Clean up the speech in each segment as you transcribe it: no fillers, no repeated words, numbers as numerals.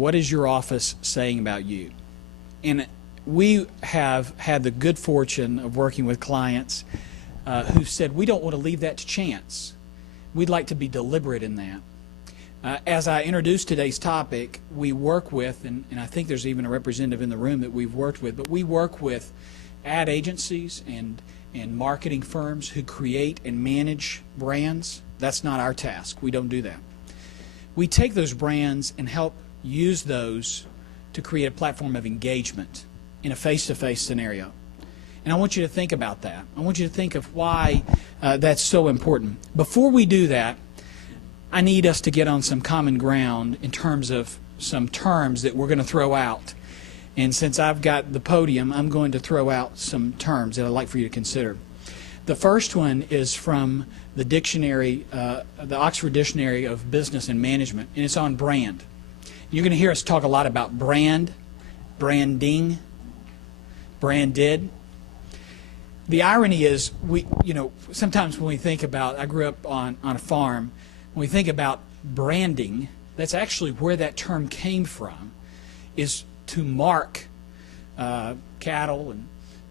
what is your office saying about you? And we have had the good fortune of working with clients who said, we don't want to leave that to chance. We'd like to be deliberate in that. As I introduced today's topic, we work with, and I think there's even a representative in the room that we've worked with, but we work with ad agencies and marketing firms who create and manage brands. That's not our task. We don't do that. We take those brands and help use those to create a platform of engagement in a face-to-face scenario. And I want you to think about that. I want you to think of why that's so important. Before we do that, I need us to get on some common ground in terms of some terms that we're going to throw out. And since I've got the podium, I'm going to throw out some terms that I'd like for you to consider. The first one is from the dictionary, the Oxford Dictionary of Business and Management, and it's on brand. You're going to hear us talk a lot about brand, branding, branded. The irony is, sometimes when we think about, I grew up on a farm, when we think about branding, that's actually where that term came from, is to mark cattle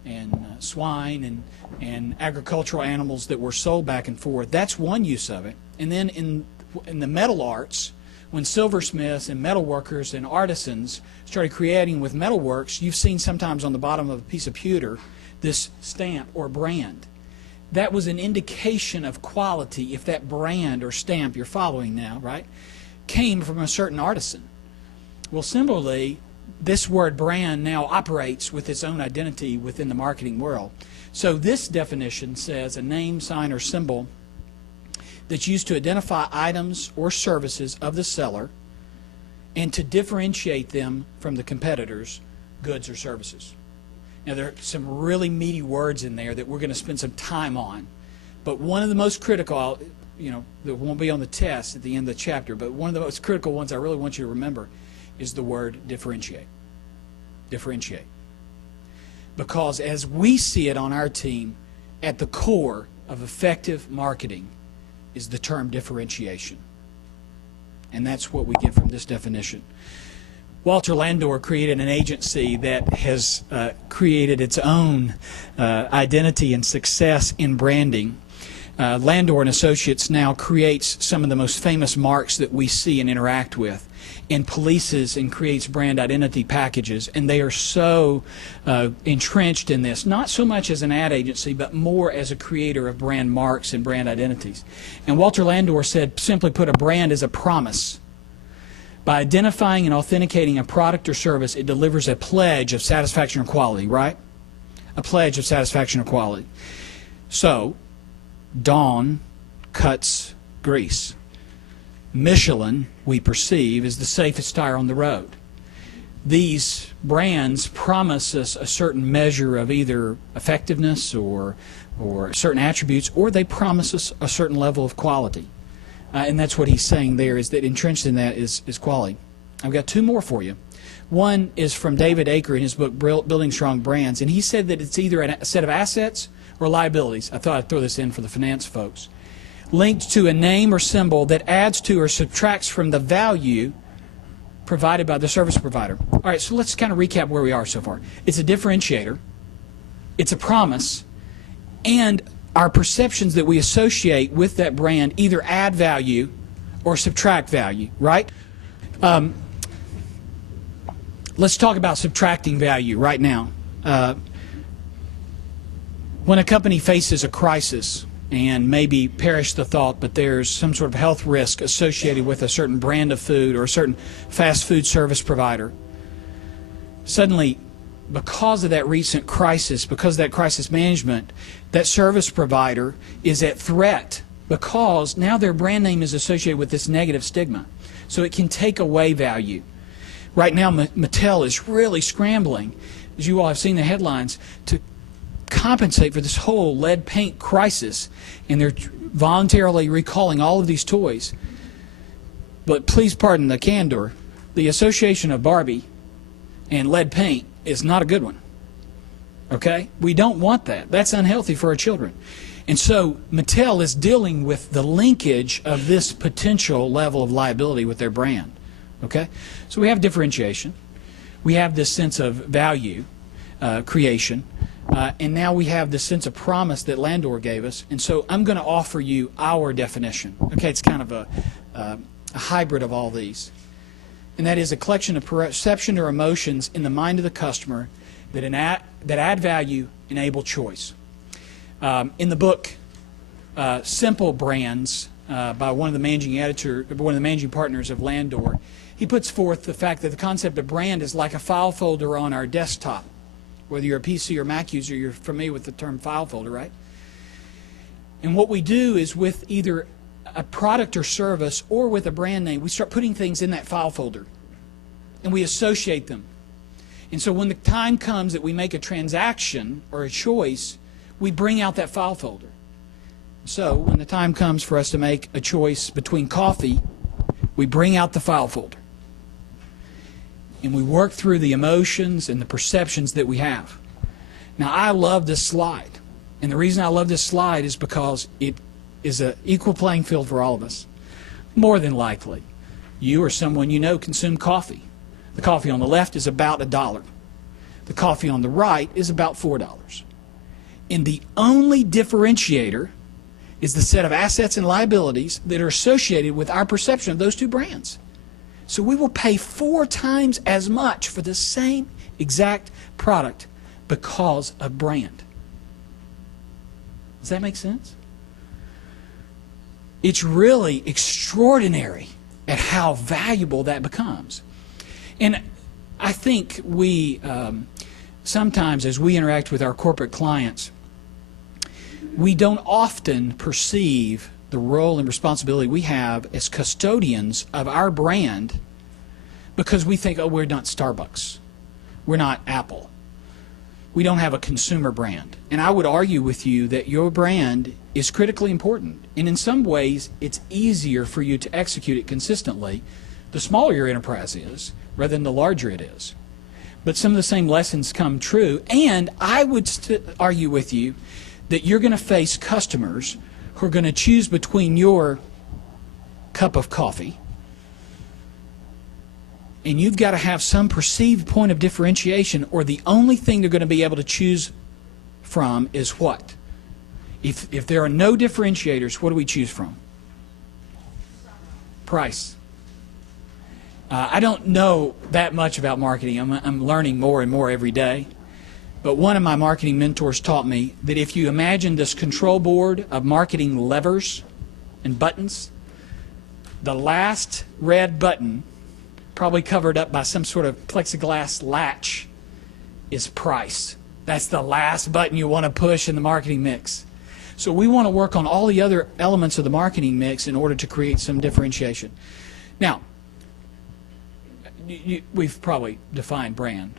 and swine and agricultural animals that were sold back and forth. That's one use of it. And then in the metal arts, when silversmiths and metalworkers and artisans started creating with metalworks, you've seen sometimes on the bottom of a piece of pewter this stamp or brand. That was an indication of quality if that brand or stamp you're following now, right, came from a certain artisan. Well, similarly, this word brand now operates with its own identity within the marketing world. So this definition says a name, sign, or symbol that's used to identify items or services of the seller and to differentiate them from the competitors' goods or services. Now, there are some really meaty words in there that we're going to spend some time on. But one of the most critical, that won't be on the test at the end of the chapter, but one of the most critical ones I really want you to remember is the word differentiate. Differentiate. Because as we see it on our team, at the core of effective marketing is the term differentiation. And that's what we get from this definition. Walter Landor created an agency that has created its own identity and success in branding. Landor and Associates now creates some of the most famous marks that we see and interact with, and polices and creates brand identity packages, and they are so entrenched in this, not so much as an ad agency, but more as a creator of brand marks and brand identities. And Walter Landor said, simply put, a brand is a promise. By identifying and authenticating a product or service, it delivers a pledge of satisfaction or quality, right? A pledge of satisfaction or quality. So, Dawn cuts grease. Michelin, we perceive, is the safest tire on the road. These brands promise us a certain measure of either effectiveness or certain attributes, or they promise us a certain level of quality. And that's what he's saying there, is that entrenched in that is quality. I've got two more for you. One is from David Aker in his book, Building Strong Brands, and he said that it's either a set of assets or liabilities. I thought I'd throw this in for the finance folks. Linked to a name or symbol that adds to or subtracts from the value provided by the service provider. All right, so let's kind of recap where we are so far. It's a differentiator, it's a promise, and our perceptions that we associate with that brand either add value or subtract value, right? Let's talk about subtracting value right now. When a company faces a crisis, and maybe perish the thought, but there's some sort of health risk associated with a certain brand of food or a certain fast food service provider, suddenly, because of that recent crisis, because of that crisis management, that service provider is at threat because now their brand name is associated with this negative stigma. So it can take away value. Right now, Mattel is really scrambling, as you all have seen the headlines, to compensate for this whole lead paint crisis, and they're voluntarily recalling all of these toys. But please pardon the candor, the association of Barbie and lead paint is not a good one. Okay? We don't want that. That's unhealthy for our children. And so Mattel is dealing with the linkage of this potential level of liability with their brand. Okay? So we have differentiation. We have this sense of value creation. And now we have this sense of promise that Landor gave us. And so I'm going to offer you our definition. Okay, it's kind of a hybrid of all these. And that is a collection of perception or emotions in the mind of the customer that add value, enable choice. In the book, Simple Brands, by one of the managing partners of Landor, he puts forth the fact that the concept of brand is like a file folder on our desktop. Whether you're a PC or Mac user, you're familiar with the term file folder, right? And what we do is with either a product or service or with a brand name, we start putting things in that file folder and we associate them. And so when the time comes that we make a transaction or a choice, we bring out that file folder. So when the time comes for us to make a choice between coffee, we bring out the file folder. And we work through the emotions and the perceptions that we have. Now, I love this slide. And the reason I love this slide is because it is an equal playing field for all of us. More than likely, you or someone you know consume coffee. The coffee on the left is about $1. The coffee on the right is about $4. And the only differentiator is the set of assets and liabilities that are associated with our perception of those two brands. So we will pay 4 times as much for the same exact product because of brand. Does that make sense? It's really extraordinary at how valuable that becomes. And I think we, sometimes as we interact with our corporate clients, we don't often perceive the role and responsibility we have as custodians of our brand because we think, oh, we're not Starbucks. We're not Apple. We don't have a consumer brand. And I would argue with you that your brand is critically important. And in some ways, it's easier for you to execute it consistently the smaller your enterprise is rather than the larger it is. But some of the same lessons come true. And I would argue with you that you're going to face customers who are going to choose between your cup of coffee, and you've got to have some perceived point of differentiation, or the only thing they're going to be able to choose from is what? If there are no differentiators, what do we choose from? Price. I don't know that much about marketing. I'm learning more and more every day. But one of my marketing mentors taught me that if you imagine this control board of marketing levers and buttons, the last red button, probably covered up by some sort of plexiglass latch, is price. That's the last button you want to push in the marketing mix. So we want to work on all the other elements of the marketing mix in order to create some differentiation. Now, we've probably defined brand.